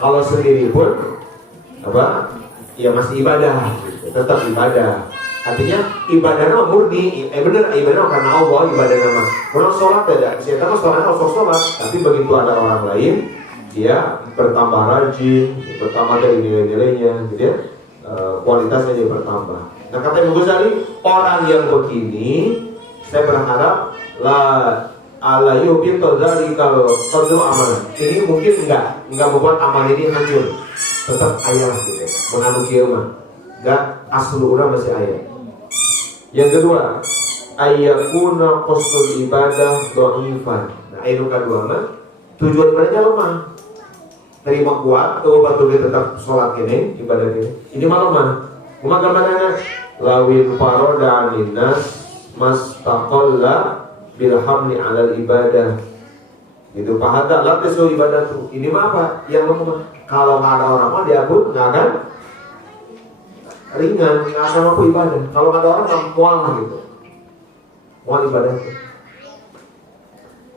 Kalau sendiri pun apa? Ya masih ibadah, gitu. Tetap ibadah. Artinya ibadahnya murni, bener ibadahnya karena Allah, ibadahnya mah. Kalau sholat tidak, saya tahu sholat harus sholat, tapi begitu ada orang lain, dia bertambah rajin, bertambah dari nilai-nilainya, gitu ya, kualitasnya dia bertambah. Nah kata Imam Ghazali, orang yang begini, saya berharap ala yubitu dzalikal qadru amalan. Ini mungkin enggak membuat amal ini hancur, tetap ayah gitu, mengandung kiamat. Enggak, aslu urang masih ayah. Yang kedua, ayyakuna qasdul ibadah dhaifan. Nah, itu kedua mah tujuan ibadahnya lemah. Terima kuat, betul dia tetap sholat ini, ibadah ini. Ini mah lemah. Cuma gambarannya lawin faroda aninas mastaqalla bilhamli alal ibadah. Itu pahada la tasu ibadah tuh. Ini mah apa? Yang lemah. Kalau nggak ada orang mah dia pun nggak akan ringan, nggak akan mampu ibadah. Kalau nggak ada orang nggak mual gitu. Mual ibadah itu.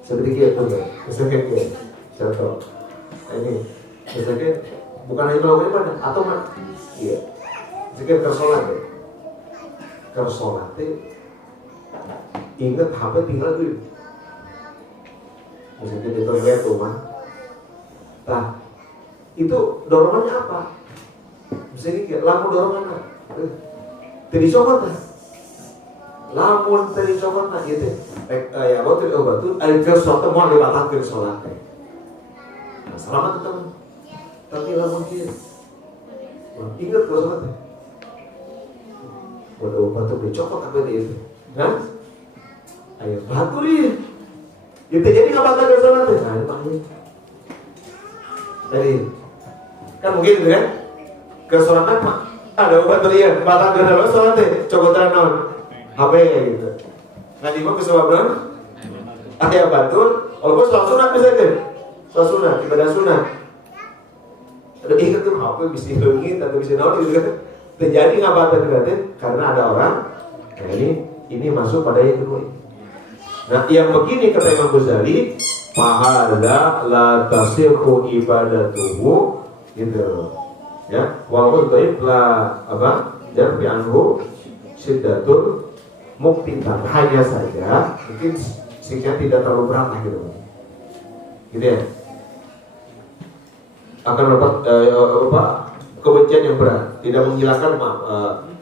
Seperti itu ya. Misalnya kayak contoh. Ini misalnya bukan hanya melakukan ibadah atau mah iya. Misalnya kersolat ya. Kersolat ingat HP tinggal dulu. Misalnya di toilet rumah. Nah, itu dorongannya apa? Misalnya kayak lamun dorongan tadi cokot lah. Lamun tadi cokot lah gitu. Ya waktu itu batu ada kersolat mau dibatalkan sholat. Nah, selamat teman. Tapi lamun dia ingat kersolat. Waduh batu dicokot apa itu? Nah, ayo batu dia. Itu jadi nggak batal kersolat. Nah, itu makanya. Jadi kan mungkin gitu kan? Kesolatan mah ada obat dia, batal kerana sholat teh, cokotan non, HP gitu. Nanti mah kesolat ada batul, walaupun sholat sunat misalnya, sholat sunat, ibadah sunat. Ada ingat tuh HP bisa hilangin atau bisa non gitu kan? Terjadi nggak batal kerana karena ada orang, nah ini masuk pada yang kedua. Nah yang begini kata Imam Ghazali, pahala la tasihhu ibadatuhu gitu. Ya, walaupun dhaif la apa? Jarfi anhu syiddatul muktitan. Hanya saja mungkin siksa tidak terlalu berat lah gitu. Gitu ya. Akan dapat kebencian yang berat, tidak menghilangkan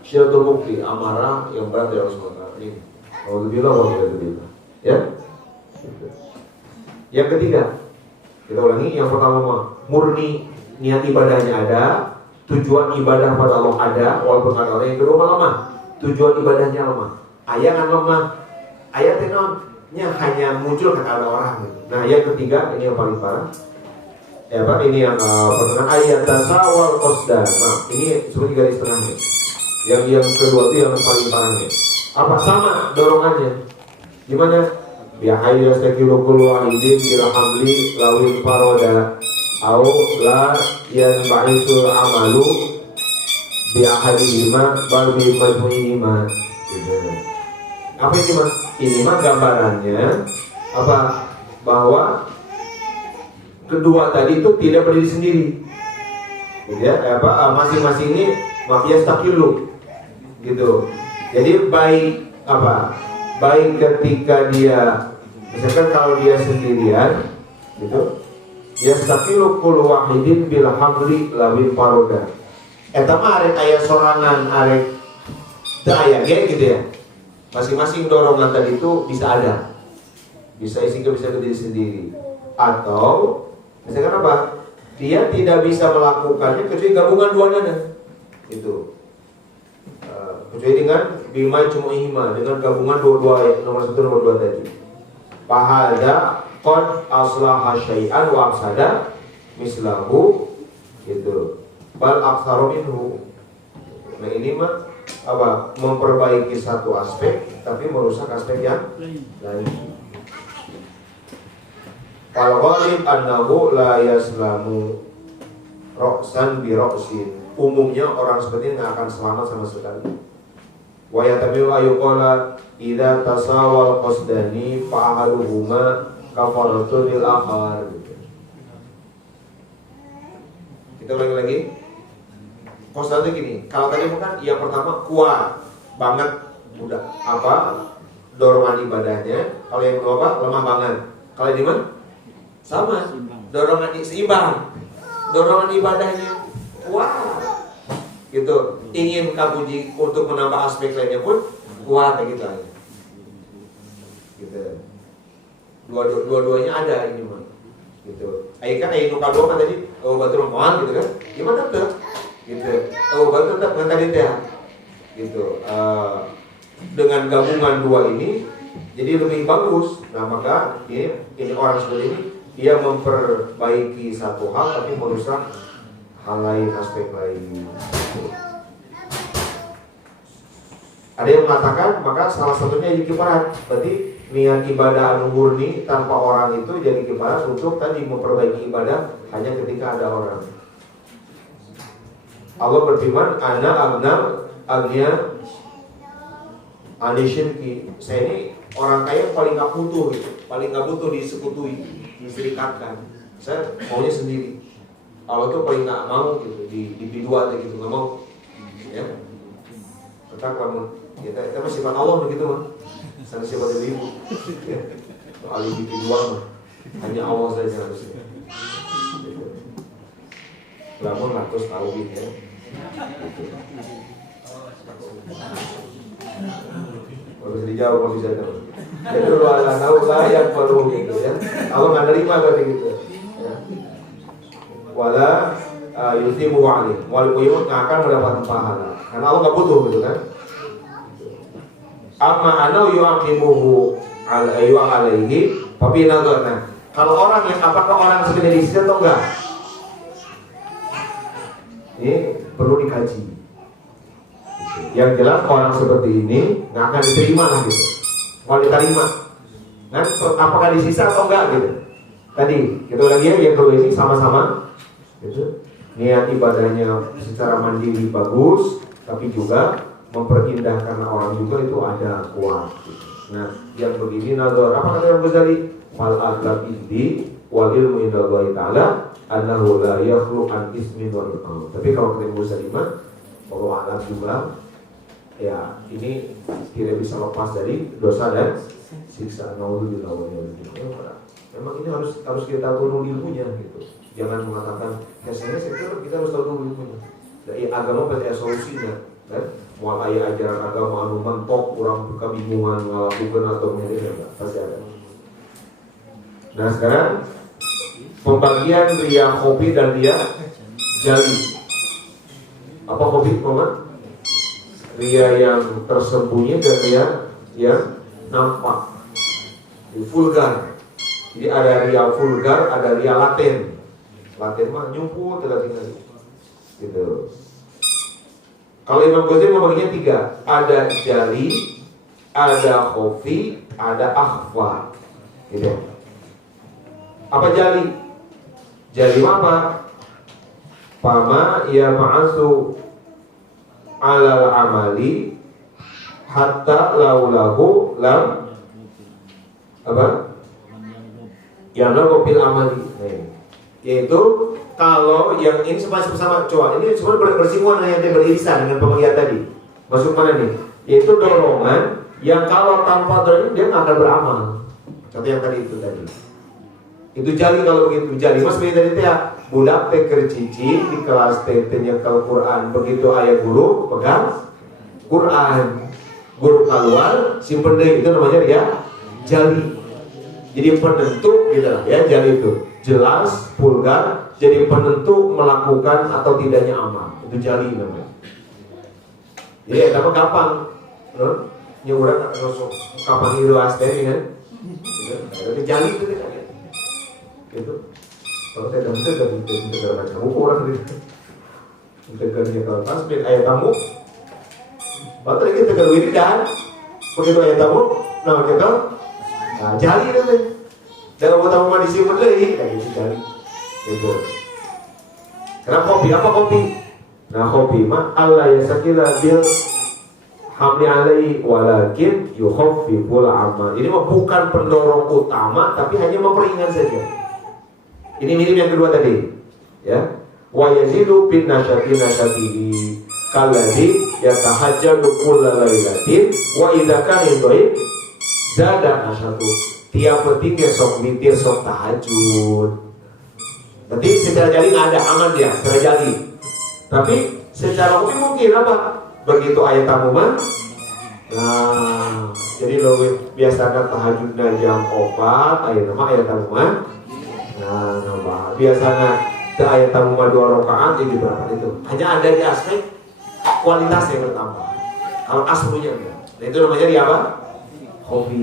syiddatul mukti, amarah yang berat dari Allah SWT. Ini. Alhamdulillah. Ya. Yang ketiga, kita ulangi. Yang pertama murni niat ibadahnya ada, tujuan ibadah pada Allah ada, walaupun ada orang. Yang kedua lemah, tujuan ibadahnya lemah. Ayat kan lemah, ayat tenonnya hanya muncul ketika ada orang. Nah yang ketiga ini yang paling parah. Ya Pak, ini yang pertengahan ayat tasawal qasdan. Nah ini seperti garis tengahnya. Yang kedua itu yang paling parahnya. Apa sama dorongannya? Gimana? Ya hayya sakilukul wahidin ilhamli lawil faroda au la yanba'isul amalu bi ahadihima bal bi majmu'ihima. Apa ini Mas? Ini mah gambarannya apa? Bahwa kedua tadi itu tidak berdiri sendiri. Ya, masing-masing ini mafiyas takilu gitu. Jadi baik apa? Baik ketika dia misalkan kalau dia sendirian gitu, yastaqilu kullu wahidin bil hamli lawil faroda. Eta mah arek aya sorangan, arek teu aya ge gitu ya. Masing-masing dorongan tadi itu bisa ada. Bisa isi bisa berdiri sendiri. Atau misalkan apa? Dia tidak bisa melakukannya kecuali gabungan duanya. Itu. Kecuali dengan bima cumuhima, dengan gabungan dua-dua nomor 1 nomor 2 tadi. Fahada qad aslaha syai'an wa afsada mislahu gitu. Bal aktsaru minhu. Nah ini mah apa? Memperbaiki satu aspek tapi merusak aspek yang lain. Kalau ghalib annahu la yaslamu ra'san bi ra'sin. Umumnya orang seperti ini nggak akan selamat sama sekali. Wa yatabi'u ayuqala idza tasawal qasdani fa ahaduhuma kafaratu lil akhar. Kita ulangi lagi. Konstanta gini, kalau tadi bukan yang pertama kuat banget, udah apa dorongan ibadahnya. Kalau yang kedua apa lemah banget. Kalau ini mah sama, dorongan seimbang, dorongan ibadahnya kuat, gitu. Ingin kabuji untuk menambah aspek lainnya pun kuat, gitu aja. Gitu. Dua-duanya ada ini mah, gitu. Ayo kan ayo nuka dua kan tadi, oh batu rombongan gitu kan, gimana tuh? Gitu. Oh batu tetap kan tadi teh, gitu. Dengan gabungan dua ini jadi lebih bagus. Nah maka ini orang seperti ini dia memperbaiki satu hal tapi merusak hal lain, aspek lain. Ada yang mengatakan maka salah satunya jadi kifarat. Berarti niat ibadah anu murni tanpa orang itu jadi kifarat untuk tadi memperbaiki ibadah hanya ketika ada orang. Allah berfirman, "Ana agnya Anishinki." Saya ini orang kaya paling gak butuh gitu, paling gak butuh disekutui, diserikatkan. Saya maunya sendiri. Allah tuh paling gak mau gitu, di bidua aja gitu, gak mau. Ya, kita kamu, kita masih sifat Allah begitu mah. Saya sifat ibu. Ya, soal di bidua mah, hanya Allah saja harusnya. Lamun ratus tahu gitu ya. Kalau bisa dijawab, kalau bisa tahu. Jadi dulu Allah tahu layak perlu gitu ya. Allah nggak nerima berarti gitu. Ya. Wala yusimu wali, walaupun nggak akan mendapatkan pahala. Karena Allah nggak butuh gitu kan. Amma anau yu'aqimuhu alaihi, tapi nazarna. Kalau orang yang apakah orang sebenarnya di sini atau enggak? Ini perlu dikaji. Yang jelas orang seperti ini nggak akan diterima lah gitu. Mau diterima, kan? Apakah disisa atau enggak gitu? Tadi kita lagi ya yang kedua ini sama-sama, gitu. Niat ibadahnya secara mandiri bagus, tapi juga memperindah karena orang juga itu ada kuat. Gitu. Nah, yang begini nazar apa kata Imam Ghazali? Fal aghlab indi wal ilmu indallahi ta'ala annahu la yakhlu an ismin wa iqam. Tapi kalau kita Imam Ghazali mah perlu alam juga. Ya, ini tidak bisa lepas dari dosa dan siksa. Naudzubillah wa na'udzubillah. Memang ini harus kita tahu ilmunya gitu. Jangan mengatakan saya kita harus tahu ilmunya. Dari agama pasti ada solusinya, kan? Mulai ajaran agama anu mentok, kurang kebingungan ngalakukan atau menjadi enggak, pasti ada. Nah sekarang pembagian ria kopi dan ria jali. Apa kopi, Mama? Ria yang tersembunyi dan ria yang nampak, vulgar. Jadi ada ria vulgar, ada ria laten. Laten mah nyumput tinggal gitu. Kalau Imam Ghazali membaginya 3, ada jali, ada khofi, ada akhfa. Gitu. Apa jali? Jali apa? Pama ya ma'asu alal amali hatta laulahu lam apa? Ya nagopil amali. Yaitu kalau yang ini sama coba ini cuma bersinggungan dengan yang beririsan dengan pembagian tadi. Masuk mana nih? Yaitu dorongan yang kalau tanpa dorongan dia nggak akan beramal. Contoh yang tadi itu tadi. Itu jali kalau begitu jali. Mas beda tadi ya. Budak teh kercici di kelas tetenya ke Quran, begitu ayat guru pegang Quran, guru keluar simpen deh, itu namanya dia jali. Jadi penentu gitu lah ya, jali itu jelas vulgar, jadi penentu melakukan atau tidaknya amal, itu jali namanya. Jadi apa gampang, nyurat atau kapan itu asli kan, itu jali itu kan, gitu. Kalau saya dah muda macam buku orang ni, tegarnya kalau tasbih ayat tamu, baterai kita tegar wiridan, begitu ayat tamu, nama kita, jali nanti, jangan buat tamu mandi siapa lagi, gitu jali, gitu. Kenapa kopi? Apa kopi? Nah kopi mah Allah ya sakila bil hamli alai walakin yukhaffiful amal. Ini mah bukan pendorong utama, tapi hanya memperingan saja. Ini mirip yang kedua tadi, ya. wa yazidu bin nasyatihi kalladzi yatahajjadu kullalailatin wa idza kana dhaif zada nasyatu. Tiap penting sok witir sok tahajud. Berarti secara jali nggak ada aman dia secara jali. Tapi secara umum mungkin apa? Begitu ayat tamumah. Nah, jadi lo biasakan tahajudnya jam 4, ayat nama ayat tamumah. Nah, nambah. Biasanya ayat tamumah 2 rakaat jadi berapa itu? Hanya ada di aspek kualitas yang bertambah. Kalau aslunya enggak. Nah, itu namanya di apa? Hobi.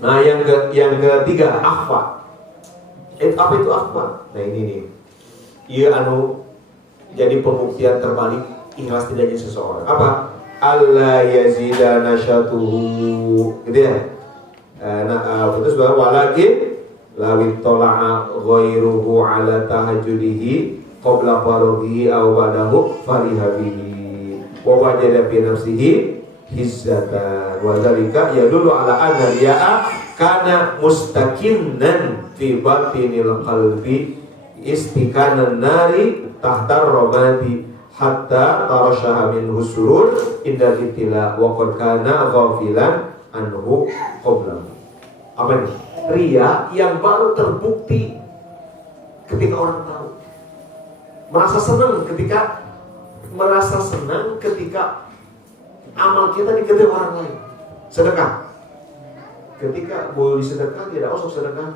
Nah, yang ketiga akhfa. Apa itu akhfa? Nah, ini nih. Iya jadi pembuktian terbalik ikhlas tidaknya seseorang. Apa? Allah yazida nasyatuhu. Gitu ya. Terus bahwa walakin lawit tola'a ghairuhu ala tahajjudihi qabla faraghihi aw ba'dahu farihabihi wa wajada fi nafsihi hizzatan wa dzalika yadullu ala anna riya'a kana mustakinnan fi batinil qalbi istikanan nari tahtar romadi hatta tarashaha min husurur indal itila wa qad kana ghafilan anhu qabla. Apa ini? Ria yang baru terbukti ketika orang tahu. Merasa senang ketika amal kita diketahui orang lain. Sedekah. Ketika boleh sedekah tidak usah sedekah.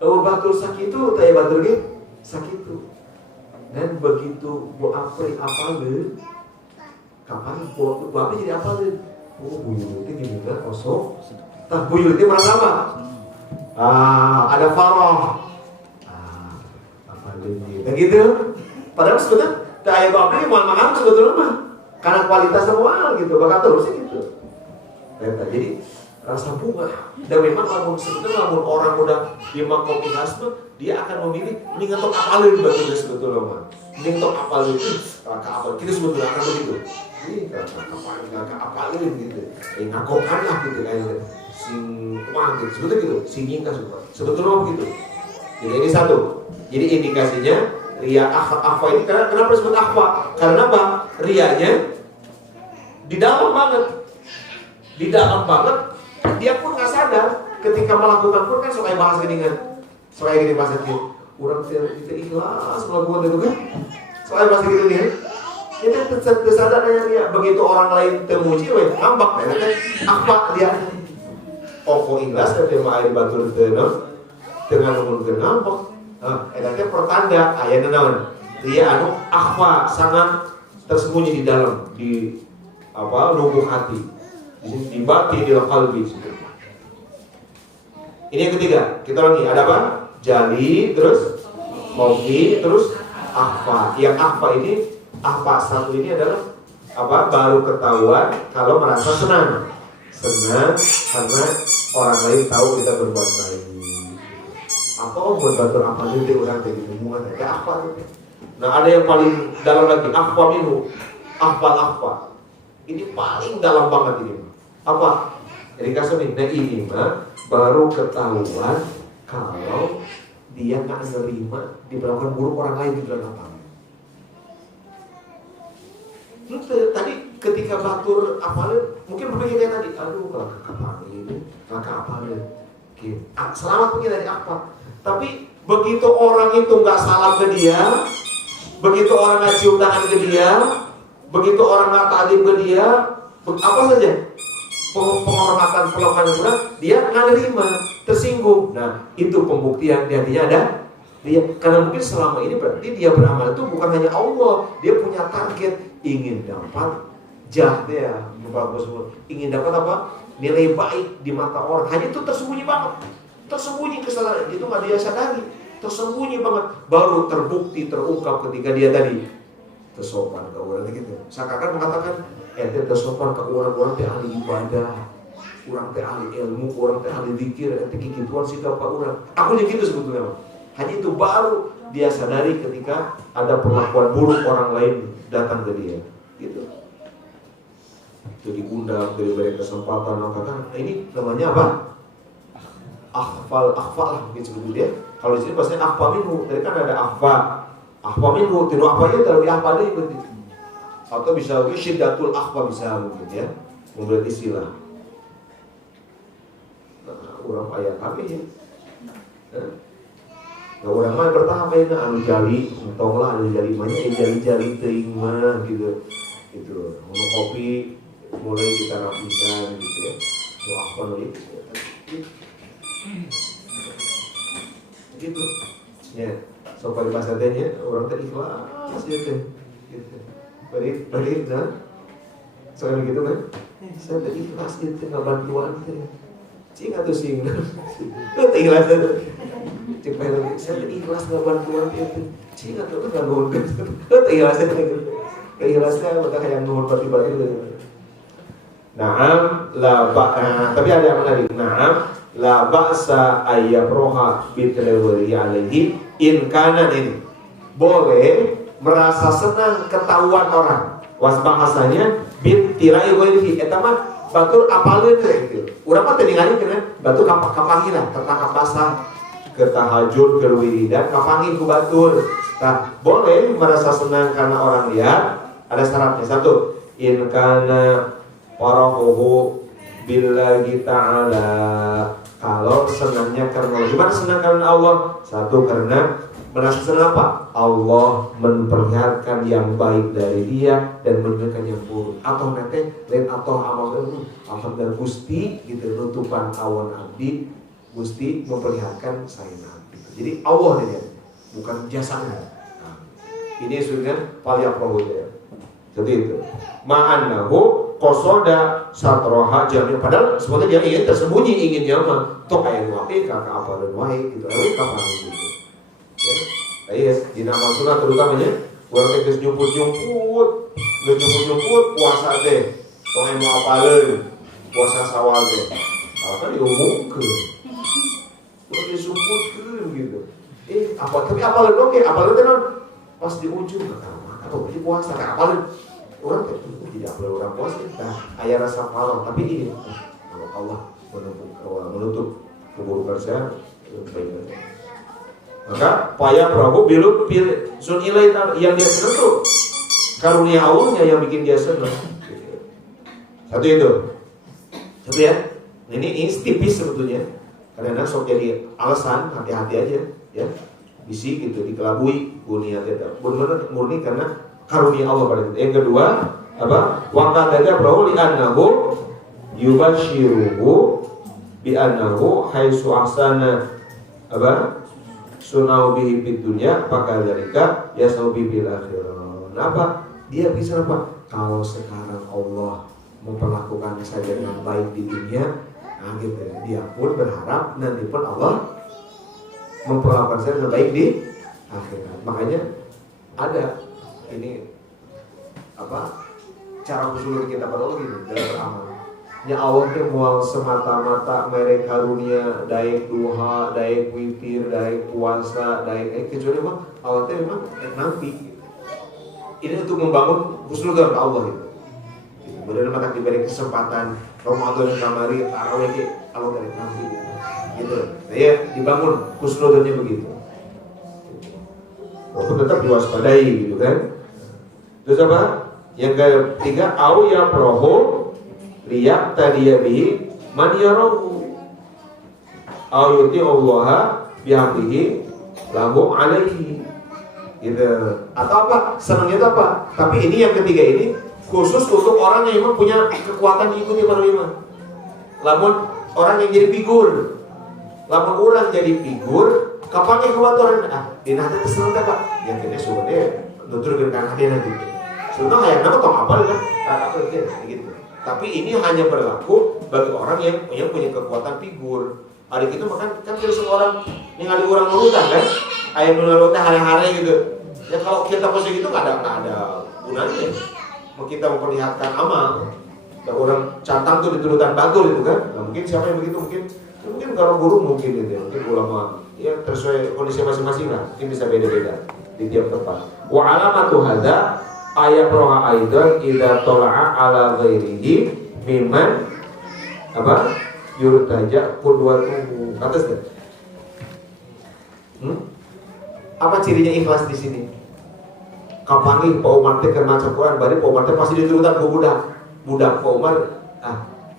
Batul sakitu taya batul ge sakitu. Dan begitu bu apri apalin kapan bu apri jadi apalin. Oh buyut itu gimana kosong. Tah buyut itu merasa apa? Ada farah. Apalin gitu. Padahal sebetulnya taya apri mau makan sebetulnya mah karena kualitas semua gitu. Bakal terus gitu. Jadi rasa bunga. Dan memang sebetulnya orang udah di makom ikhlas dia akan memilih mending untuk apalin sebetulnya mah. Mending untuk apalin apalin kita sebetulnya akan begitu. Ini kakak apalin gitu. Ngakokan lah gitu kayak sing wah gitu. Sebetulnya gitu. Sing nyingkas sebetulnya begitu. Jadi ini satu. Jadi indikasinya ria akhfa ini kenapa disebut akhfa? Karena apa? Rianya di dalam banget. Dia pun nggak sadar ketika melakukan pun kan suka bahas gini kan, suka gini bahas gini, orang tidak ikhlas melakukan itu kan, suka bahas gini nih, itu tersadar dia begitu orang lain temuji, ngambak, apa dia, ikhlas dan terima air batu dengan menggunakan ngambak, itu pertanda ayat naon, dia akhfa sangat tersembunyi di dalam lubuk hati. Di batin di qalbi. Ini yang ketiga. Kita lagi ada apa? Jali, terus khofi, terus akhfa. Yang akhfa ini, akhfa satu ini adalah apa? Baru ketahuan kalau merasa senang karena orang lain tahu kita berbuat baik. Atau membantu apa itu orang kayak gitu hubungan kayak akhfa. Nah ada yang paling dalam lagi akhfa minhu, akhfa. Ini paling dalam banget ini. Apa? Jadi kasih ini mah baru ketahuan kalau dia nggak nerima diperlakukan buruk orang lain di dalam apa? Tadi ketika batur apalin mungkin berpikir kayak tadi, aduh kakak apalin, selamat mungkin dari apa? Tapi begitu orang itu nggak salam ke dia, begitu orang nggak cium tangan ke dia, begitu orang nggak takdim ke dia, apa saja? Penghormatan pelukan yang dia nggak nerima, tersinggung. Nah itu pembuktian dia ada dia karena mungkin selama ini berarti dia beramal itu bukan hanya Allah, dia punya target ingin dapat dia ingin dapat apa nilai baik di mata orang. Hanya itu tersembunyi banget, tersembunyi kesalahan itu nggak dia sadari, tersembunyi banget baru terbukti terungkap ketika dia tadi tersopan ke orang gitu. Sakakan mengatakan ente tersopan ke orang teh ahli ibadah, orang teh ahli ilmu, orang teh ahli zikir, ente gituan sikap ke orang. Aku gitu sebetulnya. Hanya itu baru dia sadari ketika ada perlakuan buruk orang lain datang ke dia. Gitu. Itu diundang, diberi kesempatan, maka ini namanya apa? Akhfal lah mungkin sebetulnya. Kalau di sini bahasanya akhfa minhu, tadi kan ada akhfa minhu, tinu akhfanya terlebih akhfa deh berarti. Atau bisa syiddatul akhfa bisa mungkin ya, membuat istilah. Nah, orang ayat apa ya? Nah, orang mah bertahap ya, anu jali, tong lah anu jali mah jali-jali teuing mah gitu. Gitu. Mau kopi mulai kita rapikan gitu ya. Mau apa nih? Gitu. Ya, so pada bahasa tanya orang teh ikhlas gitu. Gitu. Balik dah. Soalnya gitu kan. Saya teh ikhlas gitu enggak bantuan gitu. Cing atuh sing. Tuh ikhlas tuh. Cek pengen saya ikhlas enggak bantuan gitu. Cing atuh enggak nuhun gitu. Tuh ikhlas gitu. Ikhlasnya maka kayak nuhun berarti gitu. Naam la tapi ada yang menarik. Naam la ba'sa ayyabroha bitlewri alaihi in kana ini boleh merasa senang ketahuan orang was bahasanya bitirai walihi eta mah batur apaleun gitu urang mah teu ningali kan batur kapanggih tertangkap basah ke tahajud ke wiridan kapanggih ku batur. Nah boleh merasa senang karena orang lihat, ada syaratnya. Satu, in kana farahuhu billahi ta'ala, kalau senangnya karena gimana senang karena Allah? Satu, karena merasa senang apa? Allah memperlihatkan yang baik dari dia dan menunjukkan yang buruk. Atau nanti lain atau amal alhamdulillah Gusti gitu nutupan awan abdi Gusti memperlihatkan saya nanti. Jadi Allah dia bukan jasanya. Nah, ini sudah paling pro ya. Jadi itu. Ma'annahu qasoda satroha jami, padahal sebetulnya dia ingin tersembunyi inginnya mah tok aya nu apik ka apa dan wae gitu awe ka mana gitu ya. Aya di nama sunat terutamanya urang teh geus nyumput-nyumput puasa teh tong aya nu apaleun puasa Syawal teh kan diumumkeun urang disumputkeun gitu apa tapi apaleun oke apaleun teh pas di ujung atau di puasa teh apaleun orang tidak perlu orang puasa, nah ayah rasa malam, tapi ini Allah menutup keburukan saya baik. Maka payah Prabu bilut sun ilai yang dia senang tuh karunia Allahnya yang bikin dia senang. Satu itu, satu ya. Ini tipis sebetulnya, karena sok jadi alasan hati-hati aja, ya. Bisi gitu dikelabui, niat itu benar murni karena karunia Allah pada kita. Yang kedua apa? Waqadaga Prabu li annahu yubashiruhu bi annahu haitsu ahsana apa? Sunau bihi fid dunya fakadzalika yasau bihi bil akhirah. Apa? Dia bisa apa? Kalau sekarang Allah memperlakukan saya dengan baik di dunia, nah gitu ya. Dia pun berharap nanti pun Allah memperlakukan saya dengan baik di akhirat. Makanya ada ini apa cara usul kita pada Allah gini dalam beramal. Ya Allah teh moal semata-mata merek karunia daek duha, daek witir, daek puasa, daek kecuali mah Allah teh memang nanti. Ini untuk membangun husnuzon ke Allah gitu. Benar mata diberi kesempatan Ramadan kamari tarawih ke Allah dari nanti gitu. Ya dibangun husnuzonnya begitu. Walaupun tetap diwaspadai gitu kan. Terus apa? Yang ketiga, au ya proho liyak tadiya bihi man yarahu au yuti Allah bihamdihi lahu alaihi gitu. Atau apa? Senangnya itu apa? Tapi ini yang ketiga ini khusus untuk orang yang memang punya kekuatan diikuti para imam. Lamun orang yang jadi figur, lamun orang jadi figur, kapan yang kekuatan? Di nanti kesenang tak Pak? Yang kena sudah nuturkan karena dia nanti. Sebenarnya kayak nama tong apa kan? Apa gitu. Tapi ini hanya berlaku bagi orang yang punya kekuatan figur. Hari itu makan kan dari seorang ningali orang nurutan kan? Ayam nurutan hari-hari gitu. Ya kalau kita posisi itu nggak ada gunanya. Mau kita memperlihatkan amal. Dan orang cantang tuh diturutan batu gitu kan? Nah, mungkin siapa yang begitu mungkin kalau guru mungkin gitu, mungkin ulama. Ya sesuai kondisi masing-masing lah. Mungkin bisa beda-beda di tiap tempat. Wa alamatu hadza ayat roha aidan idza tola'a ala ghairihi mimman apa yurtaja qudwatuhu. Atas deh. Apa cirinya ikhlas di sini? Kapan nih Pak Umar teh keur maca Quran, bari Pak Umar teh pasti diturutan ku budak Pak Umar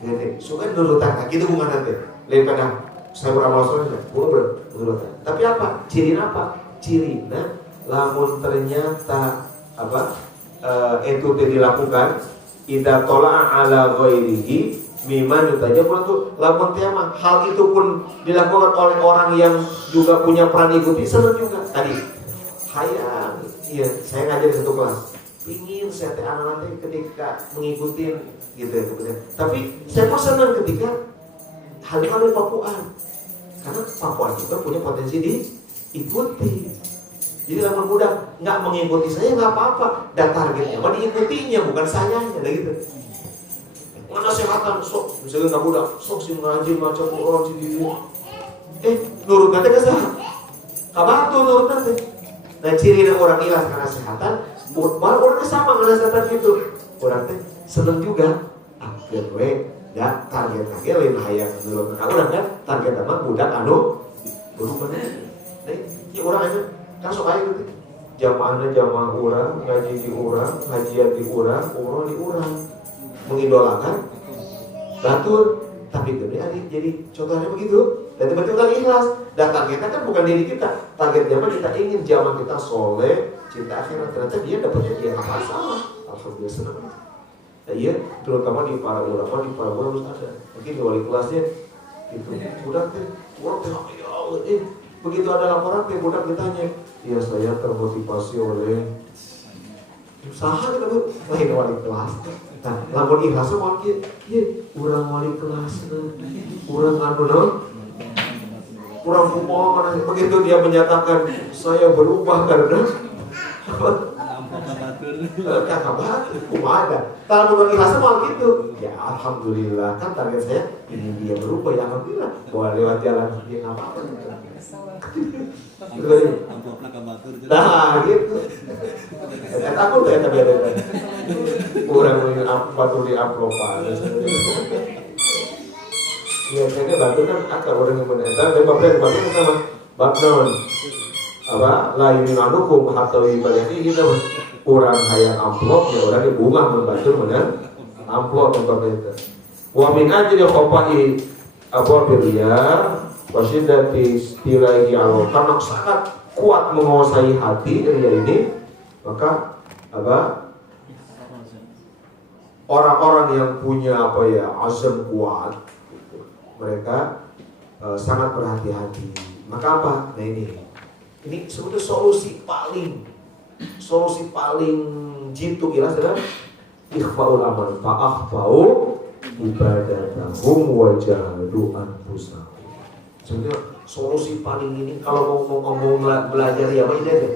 gini, suka nurutan gitu bunga nanti daripada saya beramal soleh, nurutan. Tapi apa? Cirinya apa? Cirina lamun ternyata itu dilakukan idza tola'a ala ghairihi mimman yutajab itu lamun tema hal itu pun dilakukan oleh orang yang juga punya peran ikuti senang juga. Tadi hayang, iya saya ngajar di satu kelas, pingin saya teh anak nanti ketika mengikuti gitu ya kemudian. Tapi saya pun senang ketika hal-hal Papuan, karena Papuan juga punya potensi diikuti. Jadi lamun budak nggak mengikuti saya nggak apa-apa, dan targetnya mah diikutinya bukan sayanya, gitu. Mana sehatan sok, misalnya nggak budak, sok si ngaji macam orang si dia, nurut nanti kesah, kabar tuh nurut nanti. Nah ciri orang ikhlas karena kesehatan, malah orang sama karena kesehatan gitu, orang teh seneng juga. Akhirnya ya target lagi lain hayang nurut ke orang kan, target apa budak berubah nih, ya orang aja kan sok aja gitu, jamaahnya jamaah orang, ngaji di orang, ngajian di orang, umroh di orang. Mengidolakan batur, tapi gede adik jadi contohnya begitu. Dan tiba-tiba ikhlas. Dan targetnya kan bukan diri kita, targetnya apa kita ingin zaman kita soleh, cinta akhirat. Ternyata dia dapatnya dia apa salah. Alhamdulillah senang. Nah, iya, terutama di para ulama, di para ulama harus ada. Mungkin di wali kelasnya itu budak teh, begitu ada laporan teh budak ditanya, ya saya termotivasi oleh usaha kita tuh lain wali kelas. Nah, lamun ikhlasnya mau urang wali kelas, urang kurang kumoh, begitu dia menyatakan saya berubah karena kakak banget, ada. Kalau mau ikhlasnya mau gitu, ya alhamdulillah kan target saya ini dia berubah, ya alhamdulillah. Boleh lewat jalan dia nggak apa-apa. Nah gitu. Takut ya tapi ada. Kurang patut di upload ya saya bantu kan akar orang yang benar. Dan bapak sama baknon apa lain anukum atau ibadahnya kita kurang hayang amplop ya orang yang bunga membantu benar amplop untuk itu. Wa min ajli khopai apa bilia wasidati stilaihi Allah karena sangat kuat menguasai hati dia ini, maka orang-orang yang punya azam kuat gitu, mereka sangat berhati-hati. Maka apa? Nah ini sebetulnya solusi paling jitu jelas adalah ikhfaul amal fa'akhfa'u ibadatahum wa jahadu anfusahum. Sebenarnya solusi paling ini kalau mau belajar ya ini aja.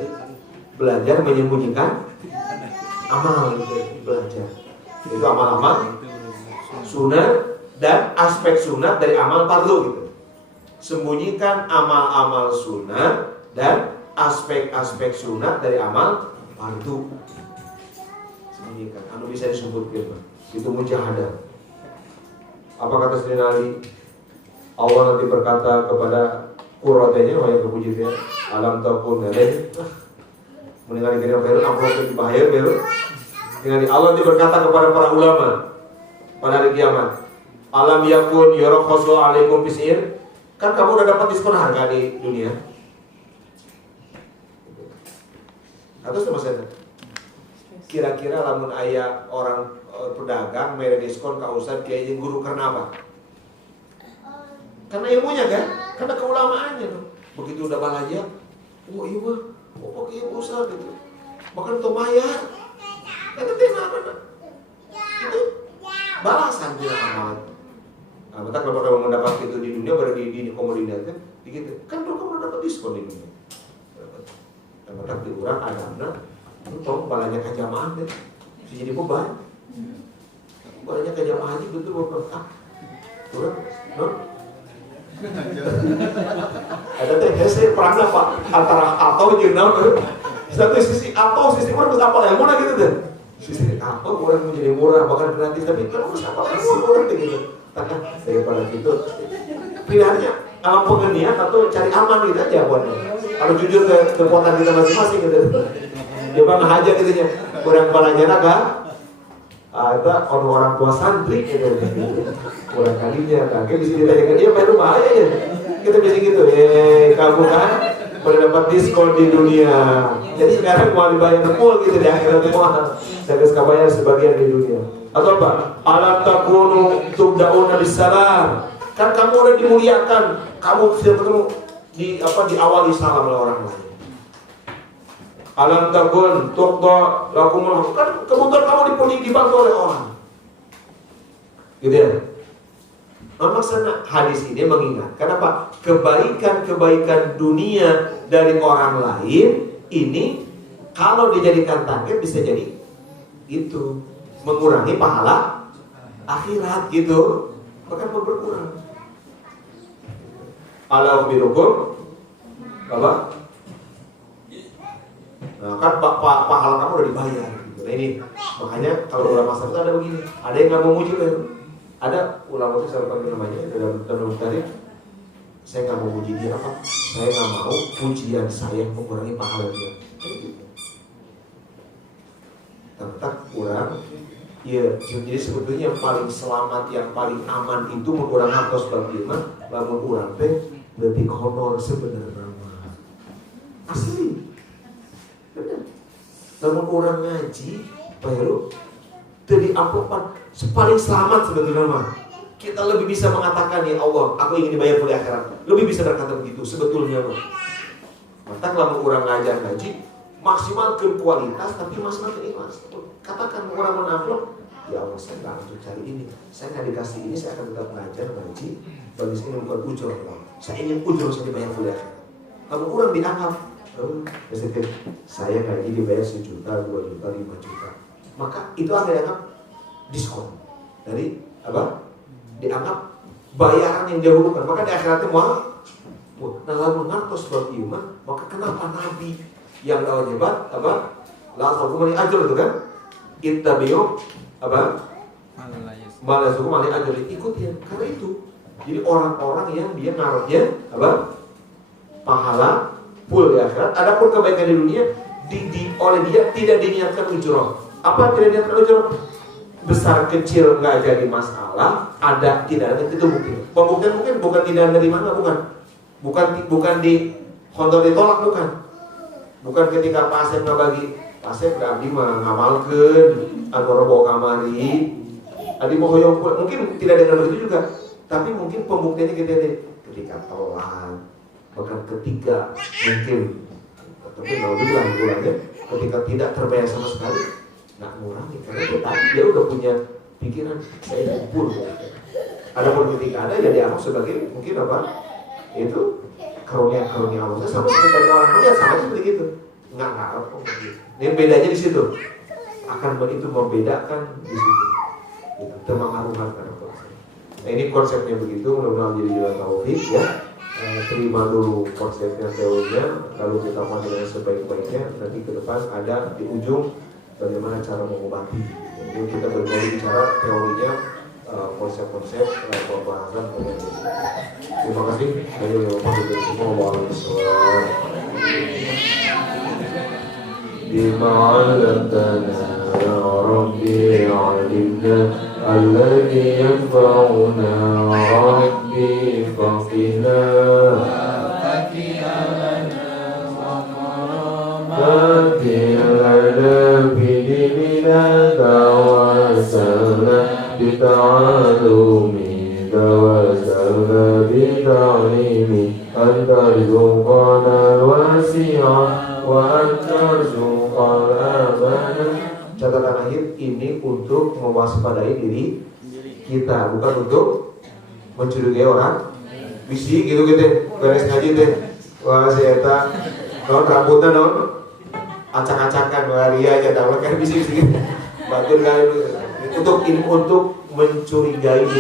Belajar menyembunyikan amal gitu, belajar. Itu amal-amal sunat dan aspek sunat dari amal fardu gitu. Sembunyikan amal-amal sunat dan aspek-aspek sunat dari amal fardu. Sembunyikan. Anu bisa disebutkan itu mujahadah. Apa kata Sayyidina Ali? Allah nanti berkata kepada Qurratanya yang kepuji dia, alam takun galeh. Mendengar kira baru amplop di bahaya baru. Dengan Allah nanti berkata kepada para ulama pada hari kiamat, alam yakun yurakhasu alaikum bisir. Kan kamu udah dapat diskon harga di dunia. Atau sama saya. Kira-kira lamun aya orang pedagang mere diskon ka ustaz kiai guru karena apa? Karena ilmunya kan, karena keulamaannya tuh. Begitu udah balaja, oh iya mah, oh iya ustaz gitu. Bahkan tuh mayar, kata mana? Itu balasan dia amal. Nah, betul kalau kamu mendapat itu di dunia, berarti di komoditas kan, begitu. Kan kalau kamu dapat diskon di dunia, dapat di orang ada, itu balanya ke jamaah deh, jadi beban. Balanya ke jamaah aja betul bapak. Orang, no? Ada teh saya perang apa antara atau jenam satu sisi atau sisi mana bisa apa ilmu lah gitu deh. Sisi atau orang menjadi murah bahkan gratis tapi kalau bisa apa ilmu orang gitu. Takkan daripada itu pilihannya alam pengertian atau cari aman gitu aja buatnya. Kalau jujur ke kekuatan kita masing-masing gitu. Ya bang aja gitu ya. Kurang palanya naga. Ada orang tua santri gitu. Kurang kalinya kan. Kita bisa ditanya ke dia baru bahaya ya. Kita bisa gitu. Kamu kan boleh dapat diskon di dunia. Jadi sekarang mau dibayar full gitu di akhirat semua. Dan bayar sebagian di dunia. Atau apa? Alam takunu tubdauna bisalam. Kan kamu udah dimuliakan. Kamu sudah ketemu diawali salam oleh orang lain. Alam takun tuqda lakumul, kan kebutuhan kamu dibantu oleh orang. Gitu ya. Nah, maksudnya hadis ini mengingatkan apa? Kebaikan-kebaikan dunia dari orang lain ini kalau dijadikan target bisa jadi itu mengurangi pahala akhirat gitu. Bahkan berkurang. Ala ukhbirukum apa? Nah, kan pahala kamu udah dibayar gitu. Nah ini makanya kalau ulama salaf itu ada begini, ada yang nggak mau muji kan? Ada ulama itu saya lupa namanya dalam tadi saya nggak mau muji dia apa? Saya nggak mau pujian saya mengurangi pahala dia. Gitu. Tetap kurang. Iya, jadi sebetulnya yang paling selamat, yang paling aman itu mengurangi harta sebab iman, lamun urang teh lebih honor sebenarnya. Asli. Benar. Lamun orang ngaji, baru jadi amplopan paling selamat sebetulnya mah. Kita lebih bisa mengatakan ya Allah, aku ingin dibayar di akhirat. Lebih bisa berkata begitu sebetulnya mah. Maka lamun orang ngajar ngaji, maksimalkan kualitas tapi maksimalkan ikhlas. Katakan orang menamplok, ya Allah saya nggak untuk cari ini, saya nggak dikasih ini, saya akan tetap ngajar ngaji. Bagi ini bukan ujur, saya ingin ujur saya dibayar di akhirat. Kalau orang dianggap, saya ngaji dibayar 1 juta, 2 juta, 5 juta, maka itu akan dianggap diskon dari apa? Dianggap bayaran yang dahulukan. Maka di akhiratnya nah lalu ngartos buat iman, maka kenapa Nabi yang lawan hebat apa? Langsung kembali ajar itu kan? Ittabi'u apa? Malah suku malah ajar ikut ya. Karena itu. Jadi orang-orang yang dia naruhnya apa? Pahala full di akhirat. Adapun kebaikan di dunia oleh dia tidak diniatkan ujroh. Apa tidak diniatkan ujroh? Besar kecil nggak jadi masalah. Ada tidak ada itu bukti. Pembuktian mungkin bukan tidak dari mana bukan di kontor ditolak bukan ketika Pak Asep nggak bagi. Asep abdi mah ngamalkeun anu bawa kamari adi mau hoyong mungkin tidak dengan begitu juga, tapi mungkin pembuktiannya ketika tolak, bahkan ketika mungkin tapi kalau bilang ulangnya ketika tidak terbayar sama sekali nggak ngurangi karena dia udah punya pikiran saya kumpul. Adapun ketika ada ya dianggap sebagai mungkin apa itu karunia Allah sama seperti orang punya sama seperti itu nggak apa gitu. Yang bedanya di situ akan itu membedakan di situ, itu terpengaruhkan karena konsep. Nah ini konsepnya begitu, mudah-mudahan jadi jalan taufik ya. Terima dulu konsepnya, teorinya, lalu kita mulai dengan sebaik-baiknya. Nanti ke depan ada di ujung bagaimana cara mengobati. Jadi kita berbagi bicara teorinya, konsep-konsep pembahasan pengen. Terima kasih. Ayo semua بما علمتنا يا ربي علمنا الذي ينفعنا ربي فقنا فاتي لنا بديننا توسلنا بتعلم توسلنا بتعليم أن ترزقنا الواسعة catatan akhir ini untuk mewaspadai diri kita, bukan untuk mencurigai orang. Bisi gitu beres ngaji teh. Wah si eta non rambutnya non acak-acakan waria aja tahu kan bisi. Batur kali untuk mencurigai diri